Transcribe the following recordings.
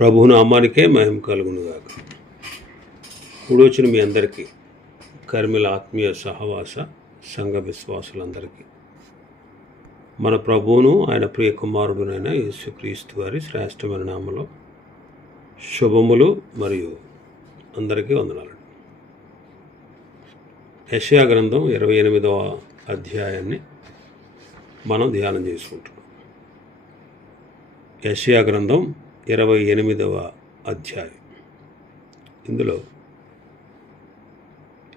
ప్రభు నామానికే మహిమ కలుగునుగాక. ఇప్పుడు వచ్చిన మీ అందరికీ కర్మిల ఆత్మీయ సహవాస సంఘ విశ్వాసులందరికీ. మన ప్రభువును ఆయన ప్రియ కుమారుడునైన యేసుక్రీస్తు వారి శ్రేష్టమైన నామలో శుభములు మరియు అందరికీ వందనాలు. యషయా గ్రంథం ఇరవై ఎనిమిదవ అధ్యాయాన్ని మనం ధ్యానం చేసుకుంటున్నాం. యషయా గ్రంథం ఇరవై ఎనిమిదవ అధ్యాయం. ఇందులో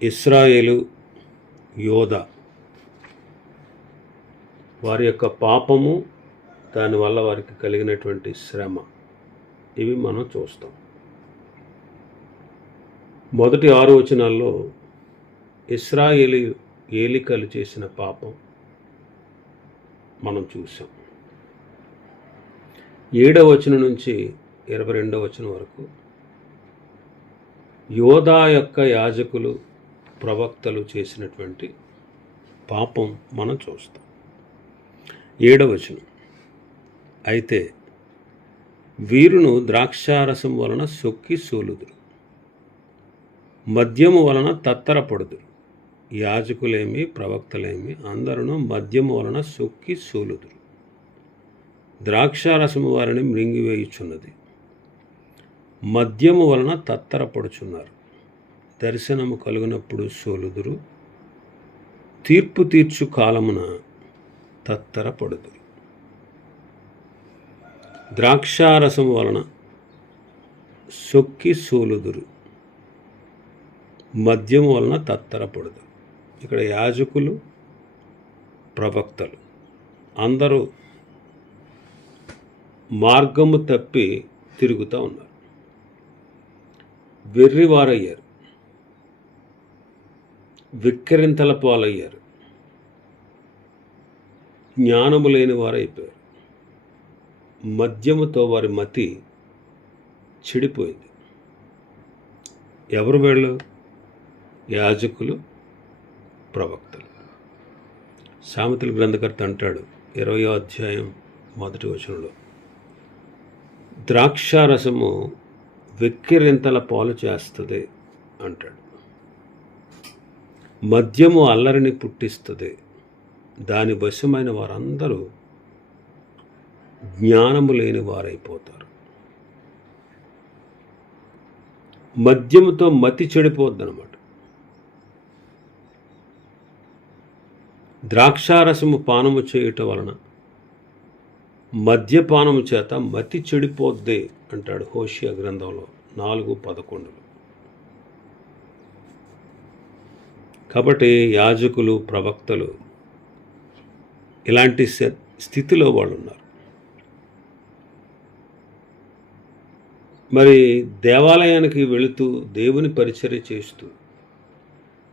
ఇస్రాయేలు యోధ వారి యొక్క పాపము దానివల్ల వారికి కలిగినటువంటి శ్రమ ఇవి మనం చూస్తాం. మొదటి ఆరు వచనాల్లో ఇస్రాయేలీ ఏలికలు చేసిన పాపం మనం చూసాం ఏడవ వచనం నుంచి ఇరవై రెండవ వచనం వరకు యోధా యొక్క యాజకులు ప్రవక్తలు చేసినటువంటి పాపం మనం చూస్తాం. ఏడవచనం అయితే వీరును ద్రాక్షారసం వలన సొక్కి సోలుదురు. మద్యము వలన తత్తరపడుదురు. యాజకులేమి ప్రవక్తలేమి అందరూ మద్యము వలన సొక్కి సోలుదురు. ద్రాక్షారసము వారిని మృంగివేయుచున్నది. మద్యము వలన తత్తరపడుచున్నారు. దర్శనము కలుగునప్పుడు సోలుదురు. తీర్పు తీర్చు కాలమున తత్తరపడుదురు. ద్రాక్షారసము వలన సొక్కి సోలుదురు. మద్యము వలన తత్తరపడుదురు. ఇక్కడ యాజకులు ప్రవక్తలు అందరూ మార్గము తప్పి తిరుగుతూ ఉన్నారు. వెర్రివారయ్యారు. విక్రింతల పాలయ్యారు. జ్ఞానము లేని వారైపోయారు. మద్యముతో వారి మతి చెడిపోయింది. ఎవరు వీళ్ళు? యాజకులు ప్రవక్తలు. సామెతల గ్రంథకర్త అంటాడు ఇరవయో అధ్యాయం మొదటి వచనంలో. ద్రాక్షారసము వెక్కిరింతల పాలు చేస్తుంది అంటాడు. మద్యము అల్లరిని పుట్టిస్తుంది. దాని వశమైన వారందరూ జ్ఞానము లేని వారైపోతారు. మద్యముతో మతి చెడిపోద్దనమాట ద్రాక్షారసము పానము చేయుట వలన మద్యపానం చేత మతి చెడిపోద్ది అంటాడు హోషియా గ్రంథంలో నాలుగు పదకొండులో. కాబట్టి యాజకులు ప్రవక్తలు ఇలాంటి స్థితిలో వాళ్ళు ఉన్నారు మరి దేవాలయానికి వెళుతూ దేవుని పరిచర్య చేస్తూ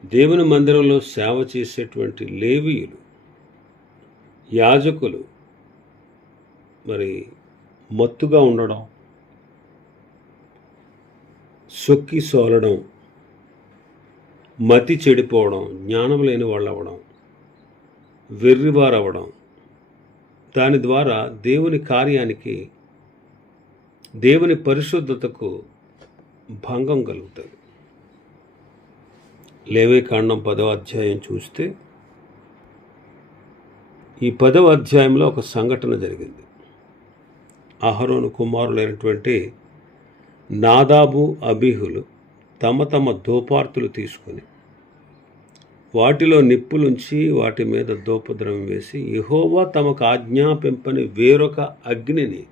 దేవుని మందిరంలో సేవ చేసేటువంటి లేవీయులు యాజకులు మరి మత్తుగా ఉండడం సొక్కి సోలడం మతి చెడిపోవడం జ్ఞానం లేని వాళ్ళు అవ్వడం వెర్రివారవడం దాని ద్వారా దేవుని కార్యానికి దేవుని పరిశుద్ధతకు భంగం కలుగుతుంది. లేవే కాండం పదవ అధ్యాయం చూస్తే ఈ పదవ అధ్యాయంలో ఒక సంఘటన జరిగింది. అహరోను కుమారులైనటువంటి నాదాబు అబీహులు తమ తమ దోపార్తులు తీసుకొని వాటిలో నిప్పులుంచి వాటి మీద దోపద్రవం వేసి యెహోవా తమకు ఆజ్ఞాపింపని వేరొక అగ్నిని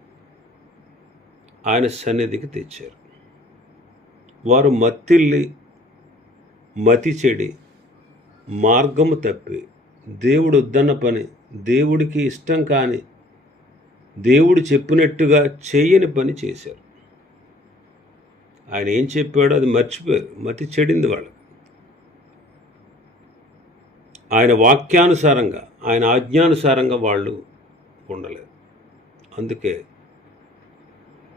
ఆయన సన్నిధికి తెచ్చారు. వారు మత్తిల్లి మతి చెడి మార్గము తప్పి దేవుడు వద్దన్న పని దేవుడికి ఇష్టం కాని దేవుడు చెప్పినట్టుగా చేయని పని చేశారు. ఆయన ఏం చెప్పాడో అది మర్చిపోయారు. మతి చెడింది వాళ్ళకి. ఆయన వాక్యానుసారంగా ఆయన ఆజ్ఞానుసారంగా వాళ్ళు ఉండలేదు. అందుకే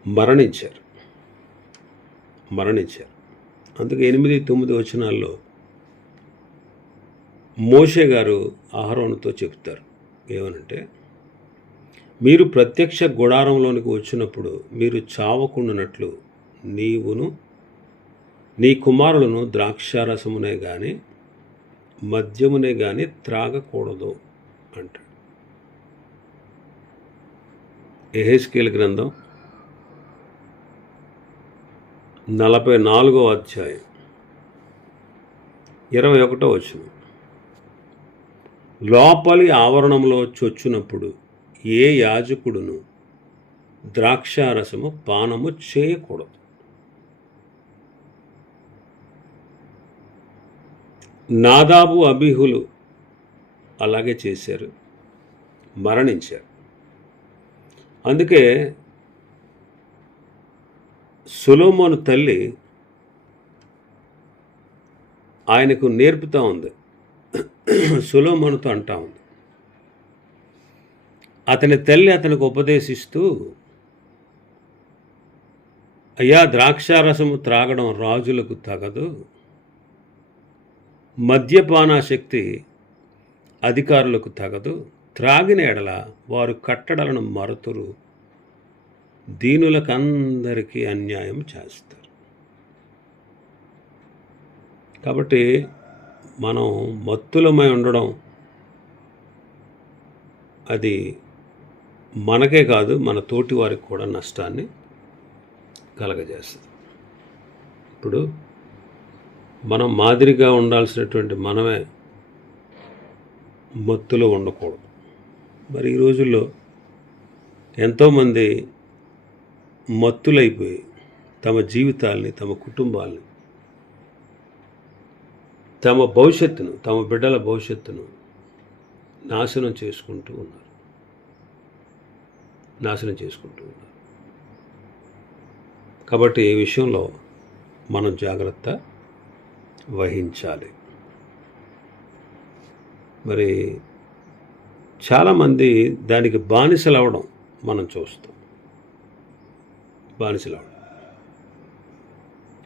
మరణించారు. మరణించారు. అందుకే ఎనిమిది తొమ్మిది వచనాల్లో మోషే గారు ఆహరణతో చెప్తారు ఏమనంటే మీరు ప్రత్యక్ష గుడారంలోనికి వచ్చినప్పుడు మీరు చావకుండునట్లు నీవును నీ కుమారులను ద్రాక్షారసమునే కానీ మద్యమునే కానీ త్రాగకూడదు అంటాడు. ఎహెస్కేల్ గ్రంథం నలభై నాలుగో అధ్యాయం ఇరవై ఒకటో వచ్చిన లోపలి ఆవరణంలో చొచ్చునప్పుడు ఏ యాజకుడును ద్రాక్షారసము పానము చేయకూడదు? నాదాబు అభిహులు అలాగే చేశారు మరణించారు. అందుకే సులోమోను తల్లి ఆయనకు నేర్పుతూ ఉంది. సులోమోనుతో అంటా ఉంది. అతని తల్లి అతనికి ఉపదేశిస్తూ అయ్యా ద్రాక్షారసము త్రాగడం రాజులకు తగదు. మద్యపానాశక్తి అధికారులకు తగదు. త్రాగిన ఎడల వారు కట్టడలను మరుతురు. దీనులకందరికీ అన్యాయం చేస్తారు. కాబట్టి మనం మత్తులమై ఉండడం అది మనకే కాదు మన తోటి వారికి కూడా నష్టాన్ని కలగజేస్తుంది. ఇప్పుడు మనం మాదిరిగా ఉండాల్సినటువంటి మనమే మత్తులో ఉండకూడదు. మరి ఈ రోజుల్లో ఎంతోమంది మత్తులైపోయి తమ జీవితాల్ని తమ కుటుంబాల్ని తమ భవిష్యత్తును తమ బిడ్డల భవిష్యత్తును నాశనం చేసుకుంటూ ఉన్నారు. నాశనం చేసుకుంటూ ఉన్నారు. కాబట్టి ఈ విషయంలో మనం జాగ్రత్త వహించాలి. మరి చాలామంది దానికి బానిసలు అవ్వడం మనం చూస్తాం. బానిసలు అవ్వడం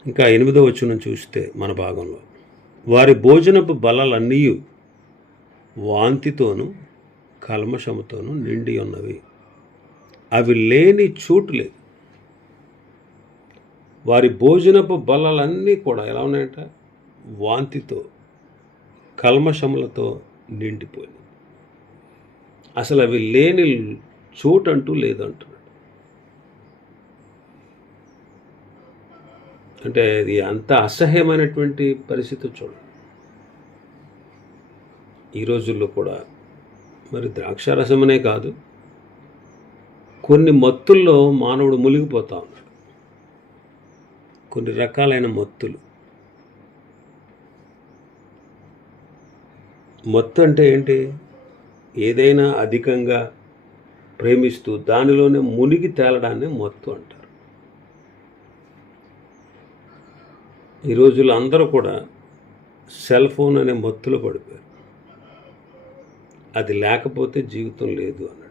ఇంకా ఎనిమిదో వచ్చిన చూస్తే మన భాగంలో వారి భోజనపు బలాలన్నీ వాంతితోనూ కల్మషముతోనూ నిండి ఉన్నవి. అవి లేని చోటు లేదు. వారి భోజనపు బలాలన్నీ కూడా ఎలా ఉన్నాయంట? వాంతితో కల్మషములతో నిండిపోయింది అసలు అవి లేని చోటు అంటూ లేదంటున్నాడు. అంటే ఇది అంత అసహ్యమైనటువంటి పరిస్థితి చూడండి. ఈ రోజుల్లో కూడా మరి ద్రాక్షారసమనే కాదు కొన్ని మత్తుల్లో మానవుడు మునిగిపోతా ఉన్నాడు. కొన్ని రకాలైన మత్తులు. మత్తు అంటే ఏంటి? ఏదైనా అధికంగా ప్రేమిస్తూ దానిలోనే మునిగి తేలడాన్ని మత్తు అంటారు. ఈ రోజుల్లో అందరూ కూడా సెల్ ఫోన్ అనే మత్తులో పడిపోయారు. అది లేకపోతే జీవితం లేదు అన్నాడు.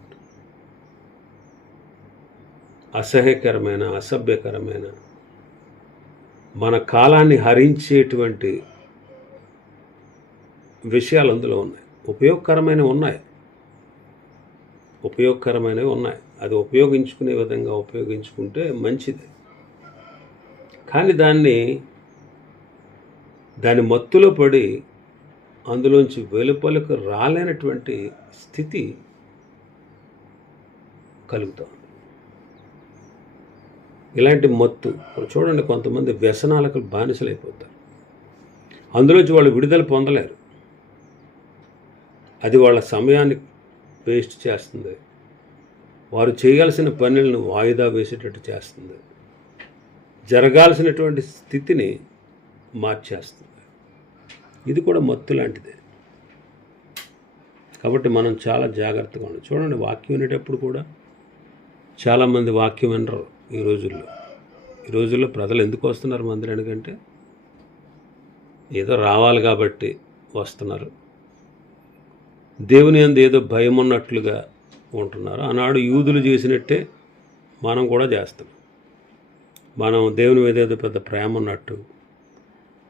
అసహ్యకరమైన అసభ్యకరమైన మన కాలాన్ని హరించేటువంటి విషయాలు అందులో ఉన్నాయి. ఉపయోగకరమైనవి ఉన్నాయి. ఉపయోగకరమైనవి ఉన్నాయి. అది ఉపయోగించుకునే విధంగా ఉపయోగించుకుంటే మంచిది. కానీ దాన్ని దాని మత్తులో పడి అందులోంచి వెలుపలకు రాలేనటువంటి స్థితి కలుగుతాం ఇలాంటి మత్తు. చూడండి కొంతమంది వ్యసనాలకు బానిసలైపోతారు. అందులోంచి వాళ్ళు విడుదల పొందలేరు. అది వాళ్ళ సమయాన్ని వేస్ట్ చేస్తుంది. వారు చేయాల్సిన పనులను వాయిదా వేసేటట్టు చేస్తుంది. జరగాల్సినటువంటి స్థితిని మార్చేస్తుంది. ఇది కూడా మత్తు లాంటిదే. కాబట్టి మనం చాలా జాగ్రత్తగా ఉండాలి. చూడండి వాక్యం వినేటప్పుడు కూడా చాలామంది వాక్యం వినరు. ఈ రోజుల్లో. ఈ రోజుల్లో ప్రజలు ఎందుకు వస్తున్నారు మందిరానికంటే? ఏదో రావాలి కాబట్టి వస్తున్నారు. దేవుని అందు ఏదో భయం ఉన్నట్లుగా ఉంటున్నారు. ఆనాడు యూదులు చేసినట్టే మనం కూడా చేస్తాం. మనం దేవుని మీద ఏదో పెద్ద ప్రేమ ఉన్నట్టు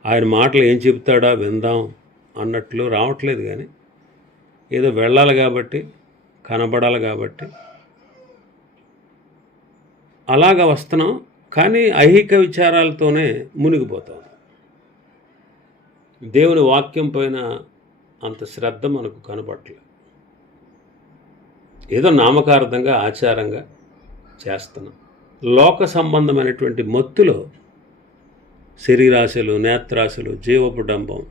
ఆయన మాటలు ఏం చెప్తాడా విందాం అన్నట్లు రావట్లేదు కానీ ఏదో వెళ్ళాలి కాబట్టి కనబడాలి కాబట్టి అలాగ వస్తున్నాం కానీ ఐహిక విచారాలతోనే మునిగిపోతాం. దేవుని వాక్యం పైన అంత శ్రద్ధ మనకు కనపడలేదు ఏదో నామకార్థంగా ఆచారంగా చేస్తున్నాం. లోక సంబంధమైనటువంటి మత్తులో శరీరాశలు నేత్రాశలు జీవపుటంబం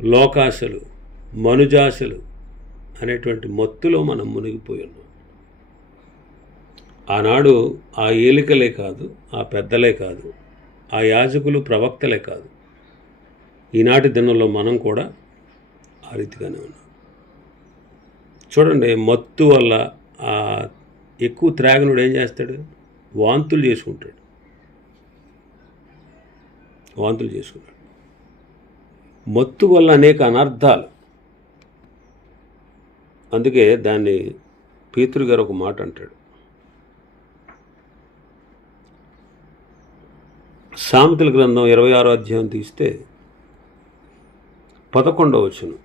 లోకాశలు మనుజాశలు అనేటువంటి మత్తులో మనం మునిగిపోయి ఉన్నాం. ఆనాడు ఆ ఏలికలే కాదు ఆ పెద్దలే కాదు ఆ యాజకులు ప్రవక్తలే కాదు. ఈనాటి దినంలో మనం కూడా ఆ రీతిగానే ఉన్నాం. చూడండి మత్తు వల్ల ఆ ఎక్కువ త్రాగినుడు ఏం చేస్తాడు? వాంతులు చేసుకుంటాడు. వాంతులు చేసుకుంటాడు. మత్తు వల్ల అనేక అనర్థాలు. అందుకే దాన్ని పీతృగారు ఒక మాట అంటాడు. సామెతల గ్రంథం ఇరవై ఆరో అధ్యాయం తీస్తే పదకొండవ వచ్చును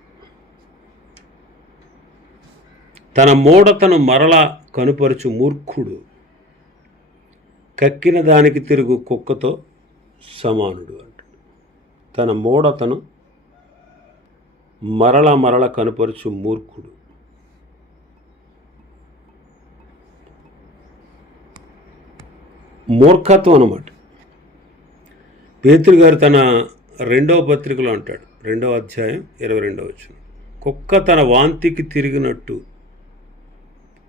తన మూఢతను మరలా కనుపరుచు మూర్ఖుడు కక్కిన దానికి తిరుగు కుక్కతో సమానుడు అంటాడు తన మూఢతను మరల మరల కనుపరుచు మూర్ఖుడు. మూర్ఖత్వం అన్నమాట. పేతురు గారు తన రెండవ పత్రికలో అంటాడు. రెండవ అధ్యాయం ఇరవై రెండవ వచ్చిన కుక్క తన వాంతికి తిరిగినట్టు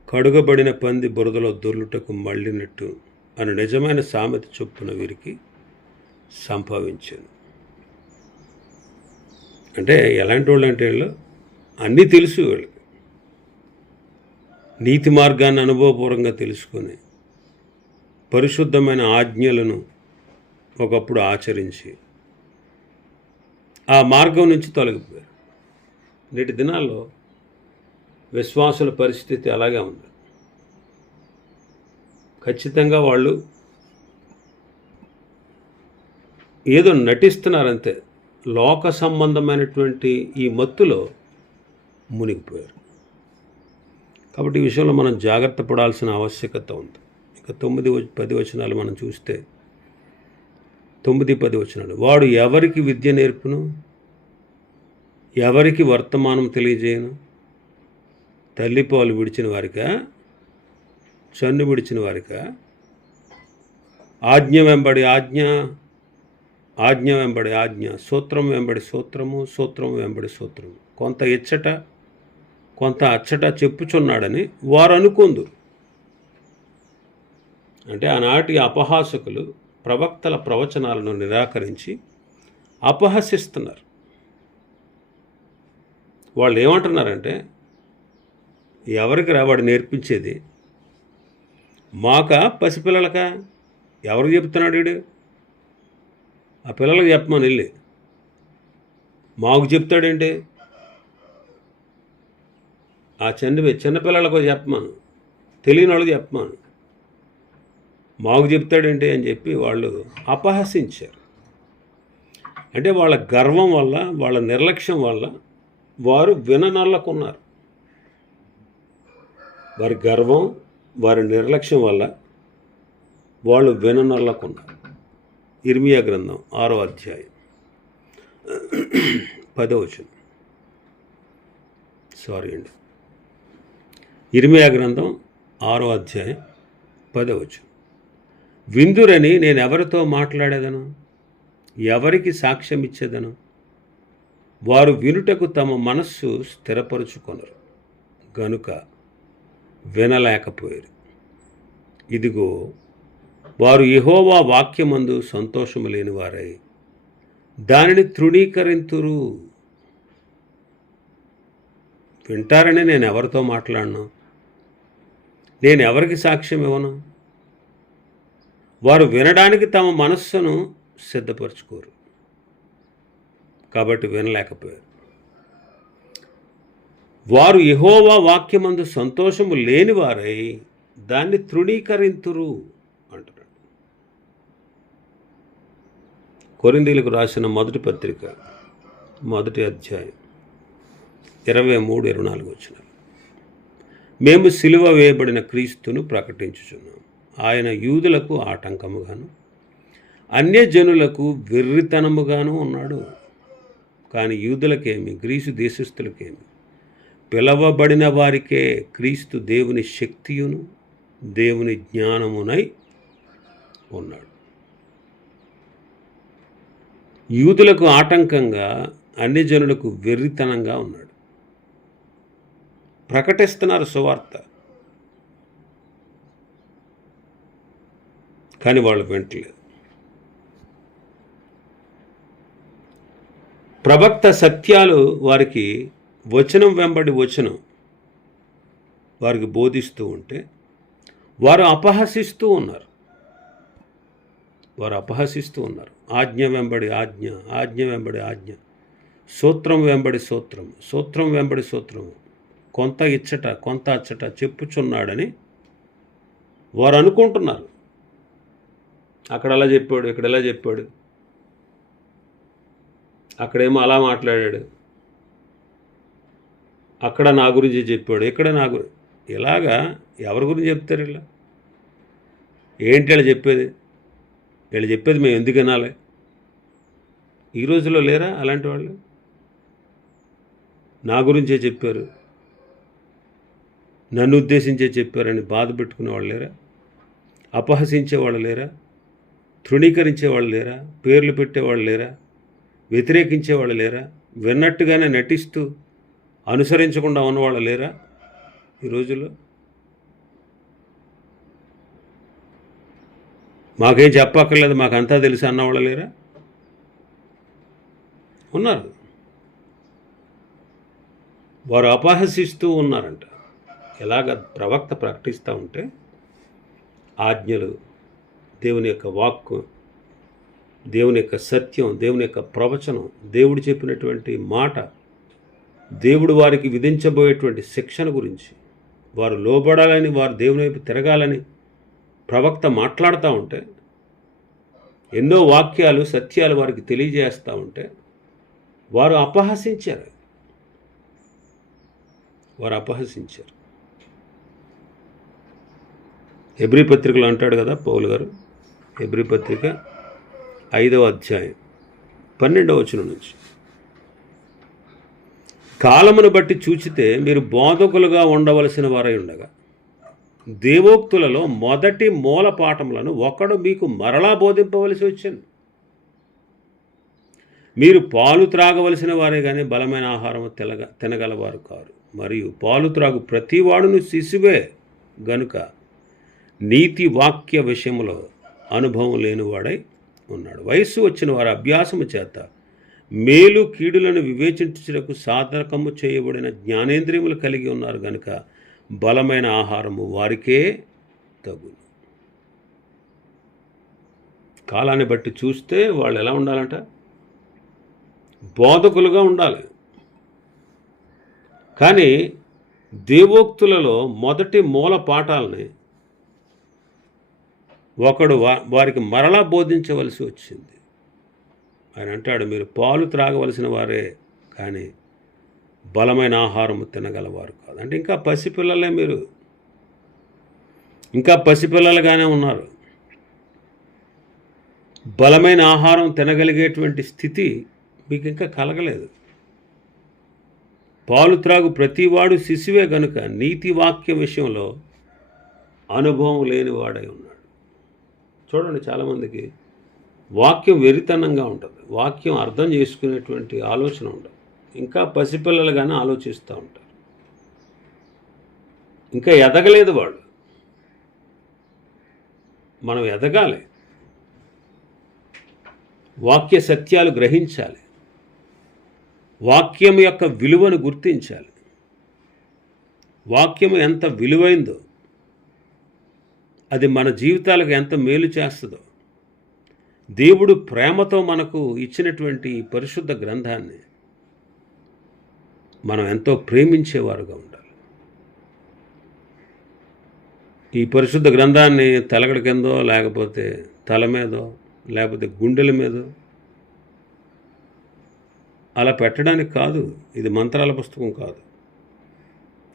కడుగబడిన పంది బురదలో దొర్లుటకు మళ్ళినట్టు అని నిజమైన సామెత చొప్పున వీరికి సంభవించాను అంటే ఎలాంటి వాళ్ళు అంటే వీళ్ళు? అన్నీ తెలుసు వీళ్ళకి. నీతి మార్గాన్ని అనుభవపూర్వంగా తెలుసుకొని పరిశుద్ధమైన ఆజ్ఞలను ఒకప్పుడు ఆచరించి ఆ మార్గం నుంచి తొలగిపోయారు. నేటి దినాల్లో విశ్వాసుల పరిస్థితి అలాగే ఉంది. ఖచ్చితంగా వాళ్ళు ఏదో నటిస్తున్నారంతే. లోక సంబంధమైనటువంటి ఈ మత్తులో మునిగిపోయారు. కాబట్టి ఈ విషయంలో మనం జాగ్రత్త పడాల్సిన ఆవశ్యకత ఉంది. ఇక తొమ్మిది వ- పది వచనాలు మనం చూస్తే తొమ్మిది పది వచ్చినాడు వాడు ఎవరికి విద్య నేర్పును? ఎవరికి వర్తమానం తెలియజేయను? తల్లిపాలు విడిచిన వారికా? చన్ను విడిచిన వారికా? ఆజ్ఞ వెంబడి ఆజ్ఞ ఆజ్ఞ వెంబడి ఆజ్ఞ సూత్రం వెంబడి సూత్రము సూత్రం వెంబడి సూత్రము కొంత ఇచ్చట కొంత అచ్చట చెప్పుచున్నాడని వారు అనుకుందురు. అంటే ఆనాటి అపహాసకులు ప్రవక్తల ప్రవచనాలను నిరాకరించి అపహసిస్తున్నారు. వాళ్ళు ఏమంటున్నారంటే ఎవరికి రావాడు నేర్పించేది? మాక? పసిపిల్లలక? ఎవరికి చెప్తున్నాడు వీడు? ఆ పిల్లలకు చెప్పమని వెళ్ళి. మాకు చెప్తాడేంటి? ఆ చిన్న చిన్నపిల్లలకు చెప్పమాను. తెలియని వాళ్ళకి చెప్పమాను. మాకు చెప్తాడేంటి అని చెప్పి వాళ్ళు అపహసించారు. అంటే వాళ్ళ గర్వం వల్ల వాళ్ళ నిర్లక్ష్యం వల్ల వారు విననల్లకున్నారు. వారి గర్వం వారి నిర్లక్ష్యం వల్ల వాళ్ళు విననల్లకున్నారు. ఇర్మియా గ్రంథం ఆరో అధ్యాయం. పదవచనం సారీ అండి. ఇర్మియా గ్రంథం ఆరో అధ్యాయం పదవచనం విందురని నేను ఎవరితో మాట్లాడేదను? ఎవరికి సాక్ష్యం ఇచ్చేదను? వారు వినుటకు తమ మనస్సు స్థిరపరుచుకొనరు. గనుక వినలేకపోయారు. ఇదిగో వారు ఇహోవా వాక్యమందు సంతోషము లేని వారై దానిని తృణీకరింతురు. వింటారని నేను ఎవరితో మాట్లాడను? నేను ఎవరికి సాక్ష్యం ఇవ్వను వారు వినడానికి తమ మనస్సును సిద్ధపరచుకోరు. కాబట్టి వినలేకపోయారు. వారు యెహోవా వాక్యమందు సంతోషము లేని వారై దాన్ని తృణీకరింతురు అంటున్నాడు. కొరిందీలకు రాసిన మొదటి పత్రిక మొదటి అధ్యాయం ఇరవై మూడు ఇరవై నాలుగు వచ్చిన మేము సిలువ వేయబడిన క్రీస్తును ప్రకటించుచున్నాం ఆయన యూదులకు ఆటంకముగాను అన్యజనులకు వెర్రితనముగాను ఉన్నాడు. కానీ యూదులకేమి గ్రీసు దేశస్థులకేమి? పిలవబడిన వారికే క్రీస్తు దేవుని శక్తియును దేవుని జ్ఞానమునై ఉన్నాడు. యూదులకు ఆటంకంగా అన్ని జనులకు వెర్రితనంగా ఉన్నాడు. ప్రకటిస్తున్నారు సువార్త. కానీ వాళ్ళు వింటలేదు ప్రవక్త సత్యాలు వారికి వచనం వెంబడి వచనం వారికి బోధిస్తూ ఉంటే వారు అపహసిస్తూ ఉన్నారు. వారు అపహసిస్తూ ఉన్నారు. ఆజ్ఞ వెంబడి ఆజ్ఞ ఆజ్ఞ వెంబడి ఆజ్ఞ సూత్రం వెంబడి సూత్రం సూత్రం వెంబడి సూత్రము కొంత ఇచ్చట కొంత అచ్చట చెప్పుచున్నాడని వారు అనుకుంటున్నారు. అక్కడ అలా చెప్పాడు ఇక్కడ ఎలా చెప్పాడు. అక్కడేమో అలా మాట్లాడాడు. అక్కడ నా గురించి చెప్పాడు. ఇక్కడ నా గురి? ఇలాగా ఎవరి గురించి చెప్తారు ఇలా ఏంటి వీళ్ళు చెప్పేది? వీళ్ళు చెప్పేది మేము ఎందుకు వినాలి? ఈ రోజుల్లో లేరా అలాంటి వాళ్ళు? నా గురించే చెప్పారు. నన్ను ఉద్దేశించే చెప్పారని బాధ పెట్టుకునే వాళ్ళు లేరా? అపహసించే వాళ్ళు లేరా? తృణీకరించే వాళ్ళు లేరా? పేర్లు పెట్టేవాళ్ళు లేరా? వ్యతిరేకించే వాళ్ళు లేరా? విన్నట్టుగానే నటిస్తూ అనుసరించకుండా ఉన్నవాళ్ళు లేరా ఈ రోజుల్లో? మాకేం చెప్పక్కర్లేదు మాకంతా తెలుసు అన్నవాళ్ళు లేరా? ఉన్నారు. వారు అపహసిస్తూ ఉన్నారంట. ఎలాగ ప్రవక్త ప్రకటిస్తూ ఉంటే ఆజ్ఞలు దేవుని యొక్క వాక్కు దేవుని యొక్క సత్యం దేవుని యొక్క ప్రవచనం దేవుడు చెప్పినటువంటి మాట దేవుడు వారికి విధించబోయేటువంటి శిక్షణ గురించి వారు లోబడాలని వారు దేవుని వైపు తిరగాలని ప్రవక్త మాట్లాడుతూ ఉంటే ఎన్నో వాక్యాలు సత్యాలు వారికి తెలియజేస్తూ ఉంటే వారు అపహసించారు. వారు అపహసించారు. ఎబ్రి పత్రికలు అంటాడు కదా పౌలు గారు హెబ్రి పత్రిక ఐదవ అధ్యాయం పన్నెండవ వచనం నుంచి. కాలమును బట్టి చూచితే మీరు బోధకులుగా ఉండవలసిన వారై ఉండగా దేవోక్తులలో మొదటి మూల పాఠములను ఒకడు మీకు మరలా బోధింపవలసి వచ్చింది. మీరు పాలు త్రాగవలసిన వారే కానీ బలమైన ఆహారం తినగ తినగలవారు కారు. మరియు పాలు త్రాగు ప్రతివాడును శిశువే గనుక నీతి వాక్య విషయంలో అనుభవం లేనివాడై ఉన్నాడు. వయస్సు వచ్చిన వారి అభ్యాసము చేత మేలు కీడులను వివేచించుటకు సాధకము చేయబడిన జ్ఞానేంద్రియములు కలిగి ఉన్నారు గనుక బలమైన ఆహారము వారికే తగును. కాలాన్ని బట్టి చూస్తే వాళ్ళు ఎలా ఉండాలంట? బోధకులుగా ఉండాలి. కానీ దేవోక్తులలో మొదటి మూల పాఠాలని ఒకడు వా- వారికి మరలా బోధించవలసి వచ్చింది. ఆయన అంటాడు మీరు పాలు త్రాగవలసిన వారే కానీ బలమైన ఆహారం తినగలవారు కాదు. అంటే ఇంకా పసిపిల్లలే మీరు. ఇంకా పసిపిల్లలుగానే ఉన్నారు. బలమైన ఆహారం తినగలిగేటువంటి స్థితి మీకు ఇంకా కలగలేదు. పాలు త్రాగు ప్రతివాడు శిశువే గనుక నీతి వాక్య విషయంలో అనుభవం లేనివాడై ఉన్నాడు. చూడండి చాలామందికి వాక్యం వెరితనంగా ఉంటుంది. వాక్యం అర్థం చేసుకునేటువంటి ఆలోచన ఉండదు. ఇంకా పసిపిల్లలుగానే ఆలోచిస్తూ ఉంటారు. ఇంకా ఎదగలేదు వాళ్ళు. మనం ఎదగాలి. వాక్య సత్యాలు గ్రహించాలి. వాక్యం యొక్క విలువను గుర్తించాలి. వాక్యం ఎంత విలువైందో అది మన జీవితాలకు ఎంత మేలు చేస్తుందో. దేవుడు ప్రేమతో మనకు ఇచ్చినటువంటి ఈ పరిశుద్ధ గ్రంథాన్ని మనం ఎంతో ప్రేమించేవారుగా ఉండాలి. ఈ పరిశుద్ధ గ్రంథాన్ని తలగడ కిందో లేకపోతే తల మీదో లేకపోతే గుండెల మీదో అలా పెట్టడానికి కాదు ఇది మంత్రాల పుస్తకం కాదు.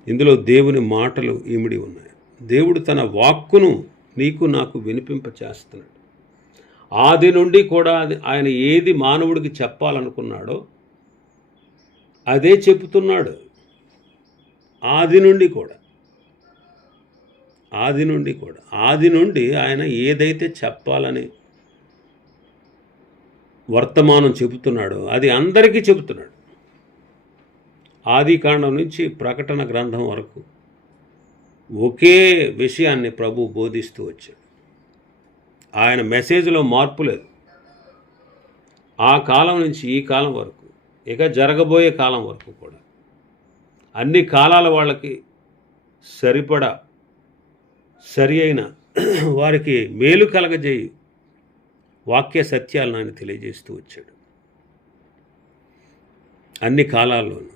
ఇందులో దేవుని మాటలు ఈమిడి ఉన్నాయి. దేవుడు తన వాక్కును నీకు నాకు వినిపింప చేస్తున్నాడు ఆది నుండి కూడా ఆయన ఏది మానవుడికి చెప్పాలనుకున్నాడో అదే చెబుతున్నాడు. ఆది నుండి కూడా. ఆది నుండి కూడా. ఆది నుండి ఆయన ఏదైతే చెప్పాలని వర్తమానం చెబుతున్నాడో అది అందరికీ చెబుతున్నాడు. ఆది కాండం నుంచి ప్రకటన గ్రంథం వరకు ఒకే విషయాన్ని ప్రభు బోధిస్తూ వచ్చాడు. ఆయన మెసేజ్లో మార్పు లేదు. ఆ కాలం నుంచి ఈ కాలం వరకు ఇక జరగబోయే కాలం వరకు కూడా అన్ని కాలాల వాళ్ళకి సరిపడా సరి అయిన వారికి మేలు కలగజేయి వాక్య సత్యాలను ఆయన తెలియజేస్తూ వచ్చాడు. అన్ని కాలాల్లోనూ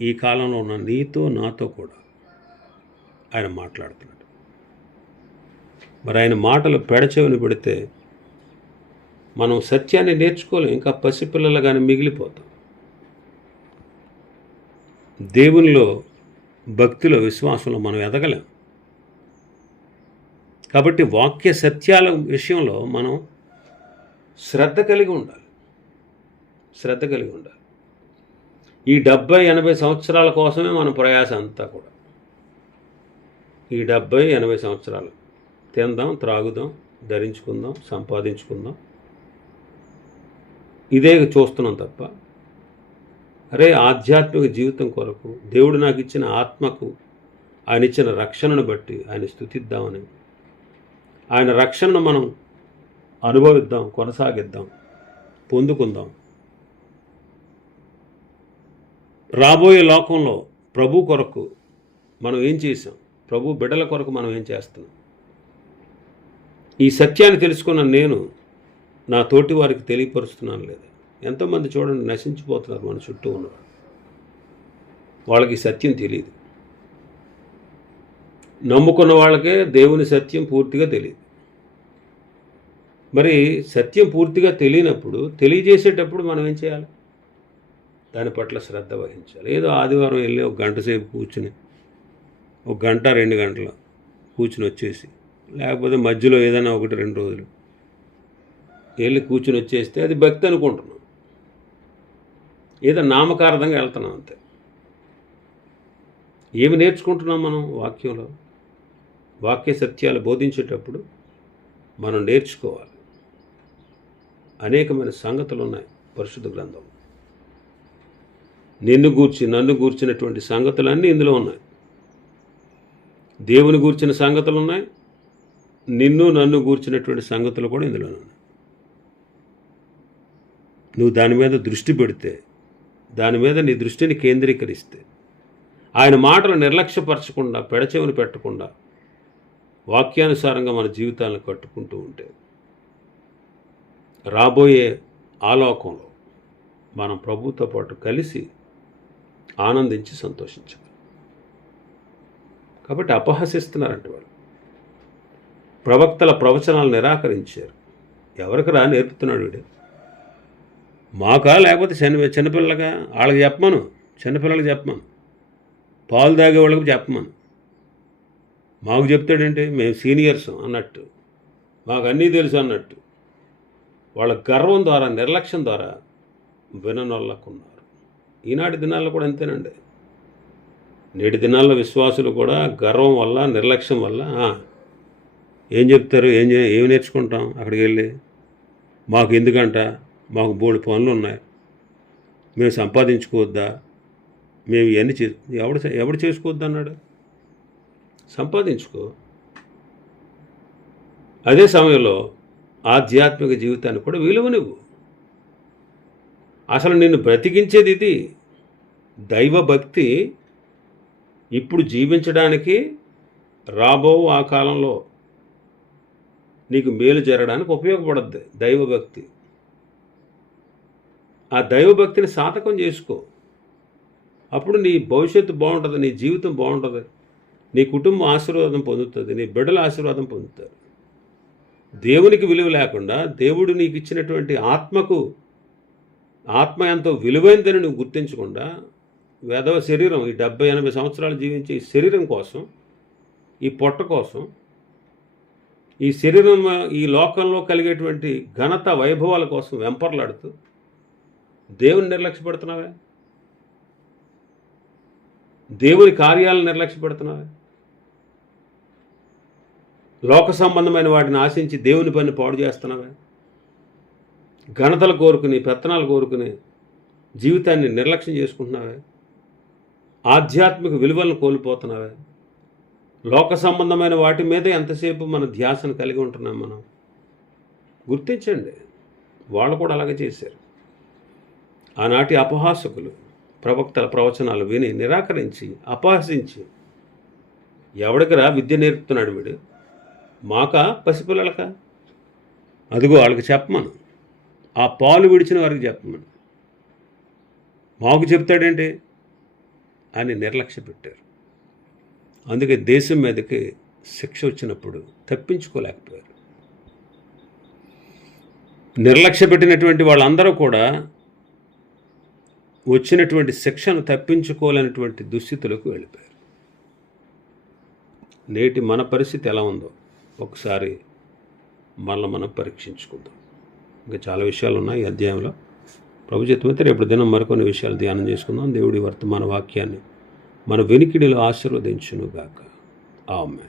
ఈ కాలంలో ఉన్న నీతో నాతో కూడా ఆయన మాట్లాడుతున్నాడు. మరి ఆయన మాటలు పెడచెవిని పెడితే మనం సత్యాన్ని నేర్చుకోలేం ఇంకా పసిపిల్లలుగానే మిగిలిపోతాం. దేవునిలో భక్తిలో విశ్వాసంలో మనం ఎదగలేం. కాబట్టి వాక్య సత్యాల విషయంలో మనం శ్రద్ధ కలిగి ఉండాలి. శ్రద్ధ కలిగి ఉండాలి. ఈ డెబ్బై ఎనభై సంవత్సరాల కోసమే మన ప్రయాసం అంతా కూడా. ఈ డెబ్బై ఎనభై సంవత్సరాలు తిందాం త్రాగుదాం ధరించుకుందాం సంపాదించుకుందాం. ఇదే చూస్తున్నాం తప్ప అరే ఆధ్యాత్మిక జీవితం కొరకు దేవుడు నాకు ఇచ్చిన ఆత్మకు ఆయన ఇచ్చిన రక్షణను బట్టి ఆయన స్థుతిద్దామని ఆయన రక్షణను మనం అనుభవిద్దాం కొనసాగిద్దాం పొందుకుందాం. రాబోయే లోకంలో ప్రభు కొరకు మనం ఏం చేసాం ప్రభు బిడ్డల కొరకు మనం ఏం చేస్తున్నాం? ఈ సత్యాన్ని తెలుసుకున్న నేను నా తోటి వారికి తెలియపరుస్తున్నాను లేదా? ఎంతోమంది చూడండి నశించిపోతున్నారు మన చుట్టూ ఉన్నారు వాళ్ళకి సత్యం తెలియదు. నమ్ముకున్న వాళ్ళకే దేవుని సత్యం పూర్తిగా తెలియదు. మరి సత్యం పూర్తిగా తెలియనప్పుడు తెలియజేసేటప్పుడు మనం ఏం చేయాలి? దాని పట్ల శ్రద్ధ వహించాలి. ఏదో ఆదివారం వెళ్ళి ఒక గంట సేపు కూర్చుని ఒక గంట రెండు గంటలు కూర్చుని వచ్చేసి లేకపోతే మధ్యలో ఏదైనా ఒకటి రెండు రోజులు వెళ్ళి కూర్చుని వచ్చేస్తే అది భక్తి అనుకుంటున్నాం. ఏదో నామకార్థంగా వెళ్తున్నాం అంతే. ఏమి నేర్చుకుంటున్నాం మనం వాక్యంలో? వాక్య సత్యాలు బోధించేటప్పుడు మనం నేర్చుకోవాలి. అనేకమైన సంగతులు ఉన్నాయి పరిశుద్ధ గ్రంథం నిన్ను గూర్చి నన్ను గూర్చినటువంటి సంగతులన్నీ ఇందులో ఉన్నాయి. దేవుని గూర్చిన సంగతులు ఉన్నాయి నిన్ను నన్ను గూర్చినటువంటి సంగతులు కూడా ఇందులో ఉన్నాయి. నువ్వు దాని మీద దృష్టి పెడితే దాని మీద నీ దృష్టిని కేంద్రీకరిస్తే ఆయన మాటలు నిర్లక్ష్యపరచకుండా పెడచెవిని పెట్టకుండా వాక్యానుసారంగా మన జీవితాలను కట్టుకుంటూ ఉంటే రాబోయే ఆలోకంలో మనం ప్రభుతో పాటు కలిసి ఆనందించి సంతోషించాం కాబట్టి అపహసిస్తున్నారంటే వాళ్ళు. ప్రవక్తల ప్రవచనాలు నిరాకరించారు. ఎవరికి రా నేర్పుతున్నాడు వీడు? మాకా లేకపోతే చిన్న చిన్నపిల్లగా వాళ్ళకి చెప్పమను. చిన్నపిల్లలకి చెప్పమను. పాలు తాగే వాళ్ళకి చెప్పమను. మాకు చెప్తాడంటే మేము సీనియర్స్ అన్నట్టు. మాకు అన్నీ తెలుసు అన్నట్టు. వాళ్ళ గర్వం ద్వారా నిర్లక్ష్యం ద్వారా విననొల్లకున్నారు. ఈనాటి దినాల్లో కూడా అంతేనండి. నేటి దినాల్లో విశ్వాసులు కూడా గర్వం వల్ల నిర్లక్ష్యం వల్ల ఏం చెప్తారు ఏం ఏమి ఏం నేర్చుకుంటాం అక్కడికి వెళ్ళి మాకు ఎందుకంట? మాకు బోడి పనులు ఉన్నాయి. మేము సంపాదించుకోవద్దా? మేము ఇవన్నీ చే ఎవడు ఎవడు చేసుకోవద్దు అన్నాడు? సంపాదించుకో. అదే సమయంలో ఆధ్యాత్మిక జీవితాన్ని కూడా విలువనివ్వు. అసలు నిన్ను బ్రతికించేది ఇది దైవ భక్తి ఇప్పుడు జీవించడానికి రాబో ఆ కాలంలో నీకు మేలు జరగడానికి ఉపయోగపడద్ది దైవభక్తి. ఆ దైవభక్తిని సాధకం చేసుకో. అప్పుడు నీ భవిష్యత్తు బాగుంటుంది నీ జీవితం బాగుంటుంది నీ కుటుంబం ఆశీర్వాదం పొందుతుంది నీ బిడ్డల ఆశీర్వాదం పొందుతారు దేవునికి విలువ లేకుండా దేవుడు నీకు ఇచ్చినటువంటి ఆత్మకు ఆత్మ ఎంతో విలువైందని నువ్వు గుర్తించకుండా వేదవ శరీరం ఈ డెబ్బై ఎనభై సంవత్సరాలు జీవించే ఈ శరీరం కోసం ఈ పొట్ట కోసం ఈ శరీరం ఈ లోకంలో కలిగేటువంటి ఘనత వైభవాల కోసం వెంపర్లాడుతూ దేవుని నిర్లక్ష్యపెడుతున్నావే? దేవుని కార్యాలను నిర్లక్ష్యపెడుతున్నావే? లోక సంబంధమైన వాటిని ఆశించి దేవుని పని పాడు చేస్తున్నావే? ఘనతలు కోరుకుని పెత్తనాలు కోరుకుని జీవితాన్ని నిర్లక్ష్యం చేసుకుంటున్నావే? ఆధ్యాత్మిక విలువలను కోల్పోతున్నావే. లోక సంబంధమైన వాటి మీద ఎంతసేపు మన ధ్యాసను కలిగి ఉంటున్నాం మనం? గుర్తించండి వాళ్ళు కూడా అలాగే చేశారు. ఆనాటి అపహాసకులు ప్రవక్తల ప్రవచనాలు విని నిరాకరించి అపహసించి ఎవడికరా విద్య నేర్పుతున్నాడు వీడు? మాకా? పసిపిల్లలక? అదిగో వాళ్ళకి చెప్పమను. ఆ పాలు విడిచిన వారికి చెప్పమను. మాకు చెప్తాడేంటి? అని నిర్లక్ష్య పెట్టారు. అందుకే దేశం మీదకి శిక్ష వచ్చినప్పుడు తప్పించుకోలేకపోయారు. నిర్లక్ష్య పెట్టినటువంటి వాళ్ళందరూ కూడా వచ్చినటువంటి శిక్షను తప్పించుకోలేనటువంటి దుస్థితులకు వెళ్ళిపోయారు. నేటి మన పరిస్థితి ఎలా ఉందో ఒకసారి మనల్ని మనం పరీక్షించుకుందాం. ఇంకా చాలా విషయాలు ఉన్నాయి ఈ అధ్యాయంలో. ప్రభు చేతమైతే రేపు దినం మరికొన్ని విషయాలు ధ్యానం చేసుకుందాం. దేవుడి వర్తమాన వాక్యాన్ని మన వెనికిడిలో ఆశీర్వదించునుగాక. ఆమె